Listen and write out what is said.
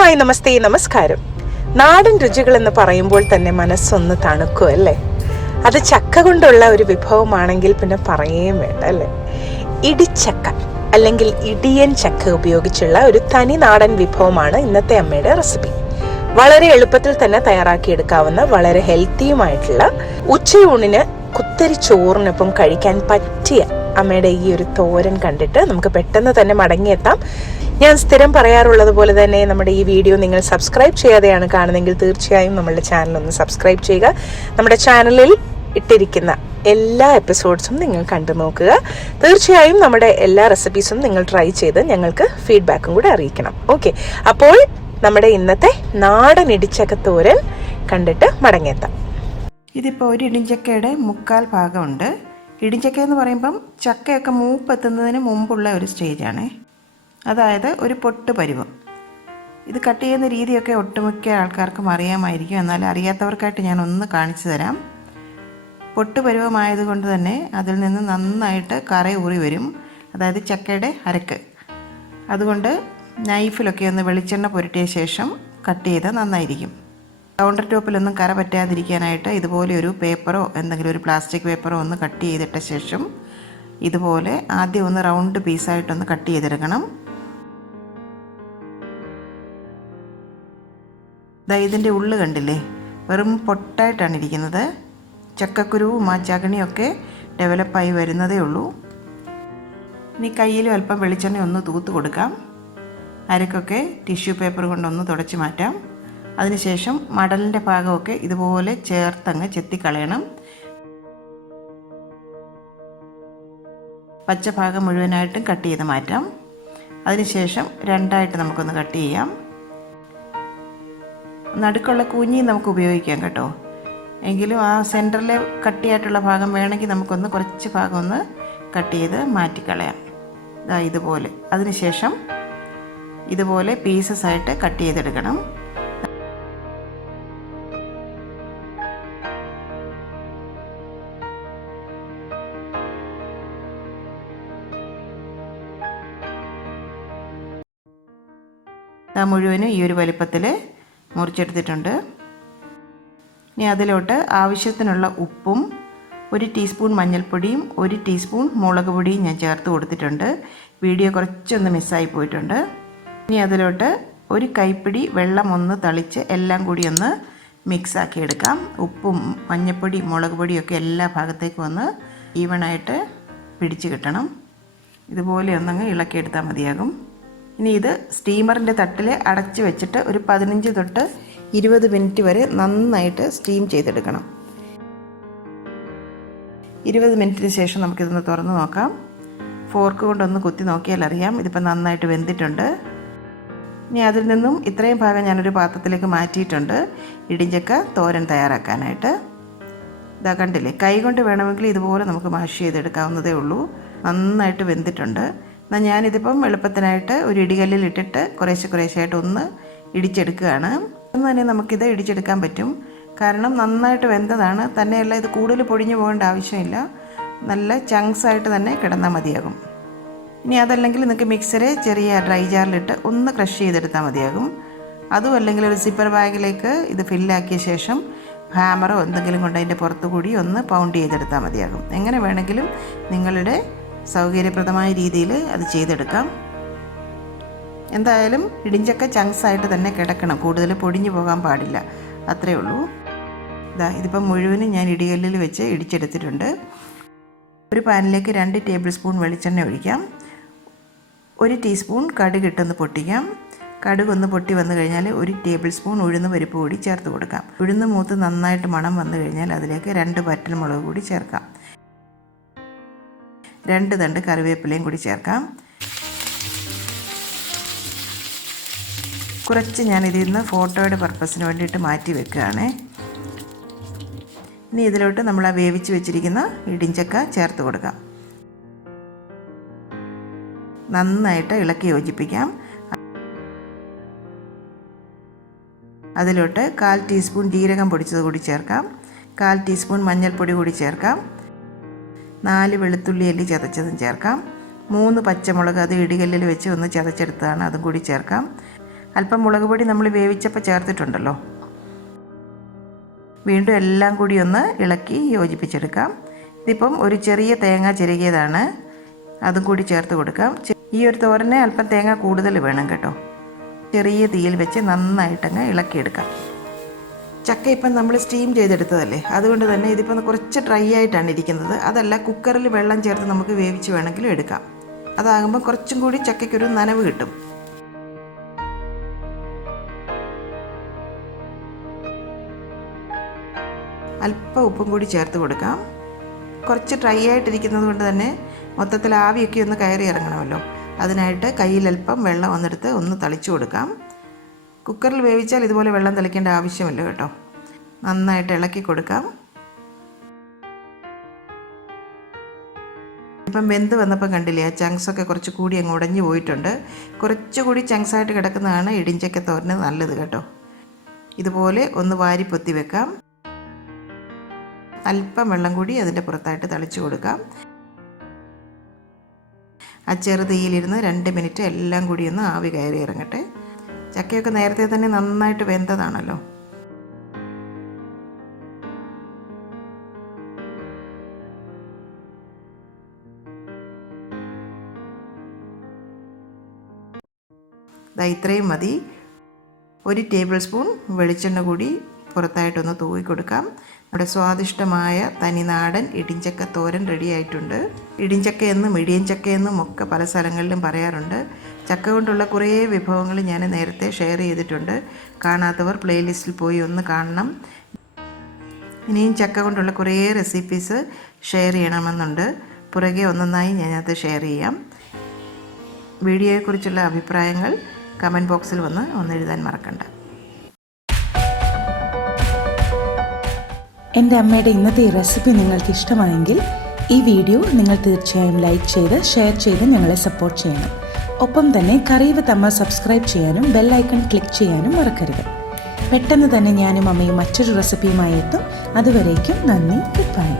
Hi, നമസ്തേ, നമസ്കാരം. നാടൻ രുചികൾ എന്ന് പറയുമ്പോൾ തന്നെ മനസ്സൊന്ന് തണുക്കും അല്ലേ? അത് ചക്ക കൊണ്ടുള്ള ഒരു വിഭവമാണെങ്കിൽ പിന്നെ പറയുകയും വേണ്ട അല്ലേ? ഇടിച്ചക്ക അല്ലെങ്കിൽ ഇടിയൻ ചക്ക ഉപയോഗിച്ചുള്ള ഒരു തനി നാടൻ വിഭവമാണ് ഇന്നത്തെ അമ്മയുടെ റെസിപ്പി. വളരെ എളുപ്പത്തിൽ തന്നെ തയ്യാറാക്കിയെടുക്കാവുന്ന വളരെ ഹെൽത്തിയുമായിട്ടുള്ള ഉച്ചയൂണിന് കുത്തരി ചോറിനൊപ്പം കഴിക്കാൻ പറ്റിയ അമ്മയുടെ ഈ ഒരു തോരൻ കണ്ടിട്ട് നമുക്ക് പെട്ടെന്ന് തന്നെ മടങ്ങിയെത്താം. ഞാൻ സ്ഥിരം പറയാറുള്ളത് പോലെ തന്നെ നമ്മുടെ ഈ വീഡിയോ നിങ്ങൾ സബ്സ്ക്രൈബ് ചെയ്യാതെയാണ് കാണുന്നതെങ്കിൽ തീർച്ചയായും നമ്മളുടെ ചാനൽ ഒന്ന് സബ്സ്ക്രൈബ് ചെയ്യുക. നമ്മുടെ ചാനലിൽ ഇട്ടിരിക്കുന്ന എല്ലാ എപ്പിസോഡ്സും നിങ്ങൾ കണ്ടു നോക്കുക. തീർച്ചയായും നമ്മുടെ എല്ലാ റെസിപ്പീസും നിങ്ങൾ ട്രൈ ചെയ്ത് ഞങ്ങൾക്ക് ഫീഡ്ബാക്കും കൂടെ അറിയിക്കണം. ഓക്കെ, അപ്പോൾ നമ്മുടെ ഇന്നത്തെ നാടൻ ഇടിച്ചക്ക തോരൻ കണ്ടിട്ട് മടങ്ങിയെത്താം. ഇതിപ്പോൾ ഒരു ഇടിഞ്ചക്കയുടെ 1/4 ഭാഗമുണ്ട്. ഇടിഞ്ചക്ക എന്ന് പറയുമ്പം ചക്കയൊക്കെ മൂപ്പെത്തുന്നതിന് മുമ്പുള്ള ഒരു സ്റ്റേജാണ്, അതായത് ഒരു പൊട്ട് പരുവം. ഇത് കട്ട് ചെയ്യുന്ന രീതിയൊക്കെ ഒട്ടുമിക്ക ആൾക്കാർക്കും അറിയാമായിരിക്കും, എന്നാൽ അറിയാത്തവർക്കായിട്ട് ഞാൻ ഒന്ന് കാണിച്ചു തരാം. പൊട്ട് പരുവമായതുകൊണ്ട് തന്നെ അതിൽ നിന്ന് നന്നായിട്ട് കറ ഊറി വരും, അതായത് ചക്കയുടെ അരക്ക്. അതുകൊണ്ട് നൈഫിലൊക്കെ ഒന്ന് വെളിച്ചെണ്ണ പുരട്ടിയ ശേഷം കട്ട് ചെയ്താൽ നന്നായിരിക്കും. കൗണ്ടർ ടോപ്പിലൊന്നും കറ പറ്റാതിരിക്കാനായിട്ട് ഇതുപോലെ ഒരു പേപ്പറോ എന്തെങ്കിലും ഒരു പ്ലാസ്റ്റിക് പേപ്പറോ ഒന്ന് കട്ട് ചെയ്തിട്ട ശേഷം ഇതുപോലെ ആദ്യം ഒന്ന് റൗണ്ട് പീസായിട്ടൊന്ന് കട്ട് ചെയ്തെടുക്കണം. ഇതിൻ്റെ ഉള്ളു കണ്ടില്ലേ, വെറും പൊട്ടായിട്ടാണ് ഇരിക്കുന്നത്. ചക്കക്കുരുവും ആ ചകണിയൊക്കെ ഡെവലപ്പായി വരുന്നതേ ഉള്ളൂ. ഇനി കയ്യിലും അല്പം വെളിച്ചെണ്ണ ഒന്ന് തൂത്ത് കൊടുക്കാം. അരക്കൊക്കെ ടിഷ്യൂ പേപ്പർ കൊണ്ടൊന്ന് തുടച്ച് മാറ്റാം. അതിനുശേഷം മടലിൻ്റെ ഭാഗമൊക്കെ ഇതുപോലെ ചേർത്തങ്ങ് ചെത്തിക്കളയണം. പച്ച ഭാഗം മുഴുവനായിട്ടും കട്ട് ചെയ്ത് മാറ്റാം. അതിനുശേഷം രണ്ടായിട്ട് നമുക്കൊന്ന് കട്ട് ചെയ്യാം. നടുക്കുള്ള കൂഞ്ഞി നമുക്ക് ഉപയോഗിക്കാം കേട്ടോ. എങ്കിലും ആ സെൻറ്ററിലെ കട്ടിയായിട്ടുള്ള ഭാഗം വേണമെങ്കിൽ നമുക്കൊന്ന് കുറച്ച് ഭാഗം ഒന്ന് കട്ട് ചെയ്ത് മാറ്റിക്കളയാം. ഇതുപോലെ. അതിനുശേഷം ഇതുപോലെ പീസസ് ആയിട്ട് കട്ട് ചെയ്തെടുക്കണം. മുഴുവനും ഈ ഒരു വലിപ്പത്തിൽ മുറിച്ചെടുത്തിട്ടുണ്ട്. ഇനി അതിലോട്ട് ആവശ്യത്തിനുള്ള ഉപ്പും 1 ടീസ്പൂൺ മഞ്ഞൾപ്പൊടിയും 1 ടീസ്പൂൺ മുളക് പൊടിയും ഞാൻ ചേർത്ത് കൊടുത്തിട്ടുണ്ട്. വീഡിയോ കുറച്ചൊന്ന് മിസ്സായി പോയിട്ടുണ്ട്. ഇനി അതിലോട്ട് 1 കൈപ്പിടി വെള്ളം ഒന്ന് തളിച്ച് എല്ലാം കൂടി ഒന്ന് മിക്സാക്കി എടുക്കാം. ഉപ്പും മഞ്ഞൾപ്പൊടി മുളക് പൊടിയൊക്കെ എല്ലാ ഭാഗത്തേക്കും ഒന്ന് ഈവണായിട്ട് പിടിച്ച് കിട്ടണം. ഇതുപോലെ ഒന്നങ്ങ് ഇളക്കിയെടുത്താൽ മതിയാകും. ഇനി ഇത് സ്റ്റീമറിൻ്റെ തട്ടിൽ അടച്ച് വെച്ചിട്ട് ഒരു 15 തൊട്ട് 20 മിനിറ്റ് വരെ നന്നായിട്ട് സ്റ്റീം ചെയ്തെടുക്കണം. 20 മിനിറ്റിന് ശേഷം നമുക്കിതൊന്ന് തുറന്ന് നോക്കാം. ഫോർക്ക് കൊണ്ടൊന്ന് കുത്തി നോക്കിയാൽ അറിയാം ഇതിപ്പോൾ നന്നായിട്ട് വെന്തിട്ടുണ്ട്. ഇനി അതിൽ നിന്നും ഇത്രയും ഭാഗം ഞാനൊരു പാത്രത്തിലേക്ക് മാറ്റിയിട്ടുണ്ട് ഇടിഞ്ചക്ക തോരൻ തയ്യാറാക്കാനായിട്ട്. ഇതാ കണ്ടില്ലേ, കൈ കൊണ്ട് വേണമെങ്കിൽ ഇതുപോലെ നമുക്ക് മാഷ് ചെയ്തെടുക്കാവുന്നതേ ഉള്ളൂ. നന്നായിട്ട് വെന്തിട്ടുണ്ട്. എന്നാൽ ഞാനിതിപ്പം എളുപ്പത്തിനായിട്ട് ഒരു ഇടികല്ലിൽ ഇട്ടിട്ട് കുറേശ്ശെയായിട്ട് ഒന്ന് ഇടിച്ചെടുക്കുകയാണ്. ഒന്ന് തന്നെ നമുക്കിത് ഇടിച്ചെടുക്കാൻ പറ്റും, കാരണം നന്നായിട്ട് വെന്തതാണ്. തന്നെയല്ല, ഇത് കൂടുതൽ പൊടിഞ്ഞു പോകേണ്ട ആവശ്യമില്ല. നല്ല ചങ്ക്സ് ആയിട്ട് തന്നെ കിടന്നാൽ മതിയാകും. ഇനി അതല്ലെങ്കിൽ നിങ്ങൾക്ക് മിക്സറെ ചെറിയ ഡ്രൈ ജാറിലിട്ട് ഒന്ന് ക്രഷ് ചെയ്തെടുത്താൽ മതിയാകും. അതും അല്ലെങ്കിൽ ഒരു സിപ്പർ ബാഗിലേക്ക് ഇത് ഫില്ലാക്കിയ ശേഷം ഹാമറോ എന്തെങ്കിലും കൊണ്ട് അതിൻ്റെ പുറത്തു കൂടി ഒന്ന് പൗണ്ട് ചെയ്തെടുത്താൽ മതിയാകും. എങ്ങനെ വേണമെങ്കിലും നിങ്ങളുടെ സൗകര്യപ്രദമായ രീതിയിൽ അത് ചെയ്തെടുക്കാം. എന്തായാലും ഇടിഞ്ചക്ക ചങ്ക്സ് ആയിട്ട് തന്നെ കിടക്കണം, കൂടുതൽ പൊടിഞ്ഞു പോകാൻ പാടില്ല, അത്രയേ ഉള്ളൂ. ഇതിപ്പം മുഴുവനും ഞാൻ ഇടികല്ലിൽ വെച്ച് ഇടിച്ചെടുത്തിട്ടുണ്ട്. ഒരു പാനിലേക്ക് 2 ടേബിൾ സ്പൂൺ വെളിച്ചെണ്ണ ഒഴിക്കാം. 1 ടീസ്പൂൺ കടുക് ഇട്ടൊന്ന് പൊട്ടിക്കാം. കടുക് ഒന്ന് പൊട്ടി വന്നു കഴിഞ്ഞാൽ 1 ടേബിൾ സ്പൂൺ ഉഴുന്ന് പരിപ്പ് കൂടി ചേർത്ത് കൊടുക്കാം. ഉഴുന്ന് മൂത്ത് നന്നായിട്ട് മണം വന്നു കഴിഞ്ഞാൽ അതിലേക്ക് 2 വറ്റൽമുളക് കൂടി ചേർക്കാം. 2 തണ്ട് കറിവേപ്പിലയും കൂടി ചേർക്കാം. കുറച്ച് ഞാൻ ഇതിൽ നിന്ന് ഫോട്ടോയുടെ പർപ്പസിന് വേണ്ടിയിട്ട് മാറ്റി വെക്കുകയാണ്. ഇനി ഇതിലോട്ട് നമ്മൾ ആ വേവിച്ച് വെച്ചിരിക്കുന്ന ഇടിഞ്ചക്ക ചേർത്ത് കൊടുക്കാം. നന്നായിട്ട് ഇളക്കി യോജിപ്പിക്കാം. അതിലോട്ട് 1/4 ടീസ്പൂൺ ജീരകം പൊടിച്ചത് കൂടി ചേർക്കാം. 1/4 ടീസ്പൂൺ മഞ്ഞൾപ്പൊടി കൂടി ചേർക്കാം. 4 വെളുത്തുള്ളി അല്ലി ചതച്ചതും ചേർക്കാം. 3 പച്ചമുളക് അത് ഇടികല്ലിൽ വെച്ച് ഒന്ന് ചതച്ചെടുത്തതാണ്, അതും കൂടി ചേർക്കാം. അല്പം മുളക് പൊടി നമ്മൾ വേവിച്ചപ്പോൾ ചേർത്തിട്ടുണ്ടല്ലോ. വീണ്ടും എല്ലാം കൂടി ഒന്ന് ഇളക്കി യോജിപ്പിച്ചെടുക്കാം. ഇതിപ്പം ഒരു ചെറിയ തേങ്ങ ചിരകിയതാണ്, അതും കൂടി ചേർത്ത് കൊടുക്കാം. ഈ ഒരു തോരന് അല്പം തേങ്ങ കൂടുതൽ വേണം കേട്ടോ. ചെറിയ തീയിൽ വെച്ച് നന്നായിട്ടങ്ങ് ഇളക്കിയെടുക്കാം. ചക്ക ഇപ്പം നമ്മൾ സ്റ്റീം ചെയ്തെടുത്തതല്ലേ, അതുകൊണ്ട് തന്നെ ഇതിപ്പം കുറച്ച് ഡ്രൈ ആയിട്ടാണ് ഇരിക്കുന്നത്. അതല്ല, കുക്കറിൽ വെള്ളം ചേർത്ത് നമുക്ക് വേവിച്ച് വേണമെങ്കിലും എടുക്കാം. അതാകുമ്പോൾ കുറച്ചും കൂടി ചക്കയ്ക്കൊരു നനവ് കിട്ടും. അല്പം ഉപ്പും കൂടി ചേർത്ത് കൊടുക്കാം. കുറച്ച് ഡ്രൈ ആയിട്ടിരിക്കുന്നത് കൊണ്ട് തന്നെ മൊത്തത്തിൽ ആവിയൊക്കെ ഒന്ന് കയറി ഇറങ്ങണമല്ലോ. അതിനായിട്ട് കയ്യിൽ അല്പം വെള്ളം ഒന്നെടുത്ത് ഒന്ന് തളിച്ചു കൊടുക്കാം. കുക്കറിൽ വേവിച്ചാൽ ഇതുപോലെ വെള്ളം തളിക്കേണ്ട ആവശ്യമില്ല കേട്ടോ. നന്നായിട്ട് ഇളക്കി കൊടുക്കാം. ഇപ്പം വെന്ത് വന്നപ്പോൾ കണ്ടില്ലേ, ആ ചങ്ക്സൊക്കെ കുറച്ച് കൂടി അങ്ങ് ഉടഞ്ഞു പോയിട്ടുണ്ട്. കുറച്ചുകൂടി ചങ്ക്സായിട്ട് കിടക്കുന്നതാണ് ഇടിഞ്ചക്ക തോരന് നല്ലത് കേട്ടോ. ഇതുപോലെ ഒന്ന് വാരി പൊത്തി വെക്കാം. അല്പം വെള്ളം കൂടി അതിൻ്റെ പുറത്തായിട്ട് തളിച്ചു കൊടുക്കാം. ആ ചെറുതീയിലിരുന്ന് 2 മിനിറ്റ് എല്ലാം കൂടി ഒന്ന് ആവി കയറി ഇറങ്ങട്ടെ. ചക്കയൊക്കെ നേരത്തെ തന്നെ നന്നായിട്ട് വെന്തതാണല്ലോ. ഇത്രയും മതി. 1 ടേബിൾ സ്പൂൺ വെളിച്ചെണ്ണ കൂടി പുറത്തായിട്ടൊന്ന് തൂവി കൊടുക്കാം. നമ്മുടെ സ്വാദിഷ്ടമായ തനിനാടൻ ഇടിഞ്ചക്ക തോരൻ റെഡി ആയിട്ടുണ്ട്. ഇടിഞ്ചക്കയെന്നും ഇടിയൻചക്കയെന്നും ഒക്കെ പല സ്ഥലങ്ങളിലും പറയാറുണ്ട്. ചക്ക കൊണ്ടുള്ള കുറേ വിഭവങ്ങൾ ഞാൻ നേരത്തെ ഷെയർ ചെയ്തിട്ടുണ്ട്. കാണാത്തവർ പ്ലേലിസ്റ്റിൽ പോയി ഒന്ന് കാണണം. ഇനിയും ചക്ക കൊണ്ടുള്ള കുറേ റെസിപ്പീസ് ഷെയർ ചെയ്യണമെന്നുണ്ട്. പുറകെ ഒന്നൊന്നായി ഞാനത് ഷെയർ ചെയ്യാം. വീഡിയോയെക്കുറിച്ചുള്ള അഭിപ്രായങ്ങൾ കമൻറ്റ് ബോക്സിൽ വന്ന് എഴുതാൻ മറക്കണ്ട. എൻ്റെ അമ്മയുടെ ഇന്നത്തെ ഈ റെസിപ്പി നിങ്ങൾക്ക് ഇഷ്ടമായെങ്കിൽ ഈ വീഡിയോ നിങ്ങൾ തീർച്ചയായും ലൈക്ക് ചെയ്ത് ഷെയർ ചെയ്ത് ഞങ്ങളെ സപ്പോർട്ട് ചെയ്യണം. ഒപ്പം തന്നെ കറി വിത്ത് അമ്മ സബ്സ്ക്രൈബ് ചെയ്യാനും ബെൽ ഐക്കൺ ക്ലിക്ക് ചെയ്യാനും മറക്കരുത്. പെട്ടെന്ന് തന്നെ ഞാനും അമ്മയും മറ്റൊരു റെസിപ്പിയുമായി എത്തും. അതുവരേക്കും നന്ദി, ഗുഡ് ബൈ.